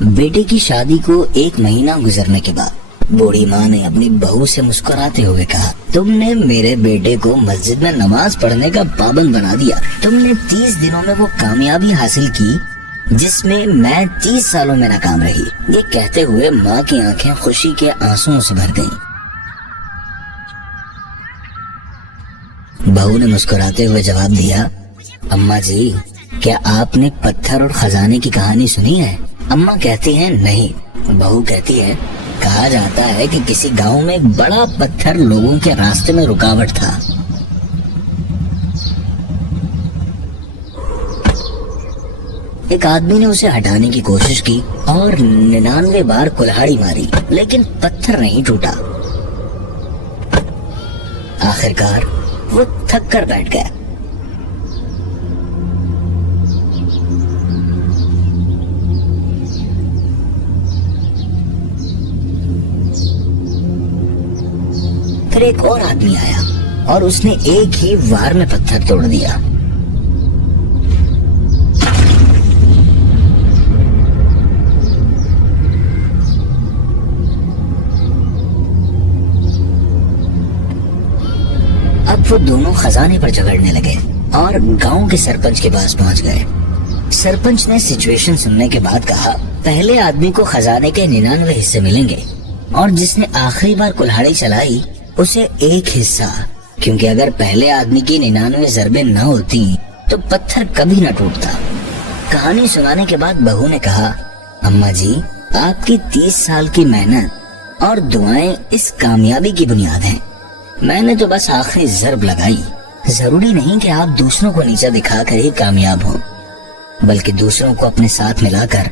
بیٹے کی شادی کو 1 مہینہ گزرنے کے بعد بوڑھی ماں نے اپنی بہو سے مسکراتے ہوئے کہا، تم نے میرے بیٹے کو مسجد میں نماز پڑھنے کا پابند بنا دیا۔ تم نے 30 دنوں میں وہ کامیابی حاصل کی جس میں میں 30 سالوں میں ناکام رہی۔ یہ کہتے ہوئے ماں کی آنکھیں خوشی کے آنسوؤں سے بھر گئیں۔ بہو نے مسکراتے ہوئے جواب دیا، اماں جی، کیا آپ نے پتھر اور خزانے کی کہانی سنی ہے؟ اماں کہتی ہیں نہیں۔ بہو کہتی ہے، کہا جاتا ہے کہ کسی گاؤں میں ایک بڑا پتھر لوگوں کے راستے میں رکاوٹ تھا۔ ایک آدمی نے اسے ہٹانے کی کوشش کی اور 99 بار کلہاڑی ماری، لیکن پتھر نہیں ٹوٹا۔ آخرکار وہ تھک کر بیٹھ گیا۔ پھر ایک اور آدمی آیا اور اس نے ایک ہی وار میں پتھر توڑ دیا۔ اب وہ دونوں خزانے پر جھگڑنے لگے اور گاؤں کے سرپنچ کے پاس پہنچ گئے۔ سرپنچ نے سچویشن سننے کے بعد کہا، پہلے آدمی کو خزانے کے 99 حصے ملیں گے اور جس نے آخری بار کلہاڑی چلائی اسے 1 حصہ، کیونکہ اگر پہلے آدمی کی 99 ضربیں نہ ہوتی تو پتھر کبھی نہ ٹوٹتا۔ کہانی سنانے کے بعد بہو نے کہا، اماں جی، آپ کی 30 سال کی محنت اور دعائیں اس کامیابی کی بنیاد ہیں۔ میں نے تو بس آخری ضرب لگائی۔ ضروری نہیں کہ آپ دوسروں کو نیچا دکھا کر ہی کامیاب ہوں، بلکہ دوسروں کو اپنے ساتھ ملا کر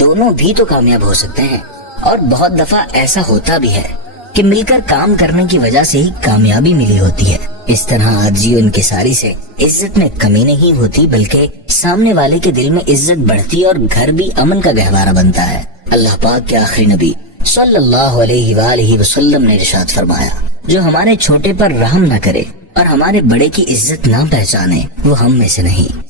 دونوں بھی تو کامیاب ہو سکتے ہیں۔ اور بہت دفعہ ایسا ہوتا بھی ہے کہ مل کر کام کرنے کی وجہ سے ہی کامیابی ملی ہوتی ہے۔ اس طرح عاجزی و انکساری سے عزت میں کمی نہیں ہوتی، بلکہ سامنے والے کے دل میں عزت بڑھتی اور گھر بھی امن کا گہوارہ بنتا ہے۔ اللہ پاک کے آخری نبی صلی اللہ علیہ وآلہ وسلم نے ارشاد فرمایا، جو ہمارے چھوٹے پر رحم نہ کرے اور ہمارے بڑے کی عزت نہ پہچانے وہ ہم میں سے نہیں۔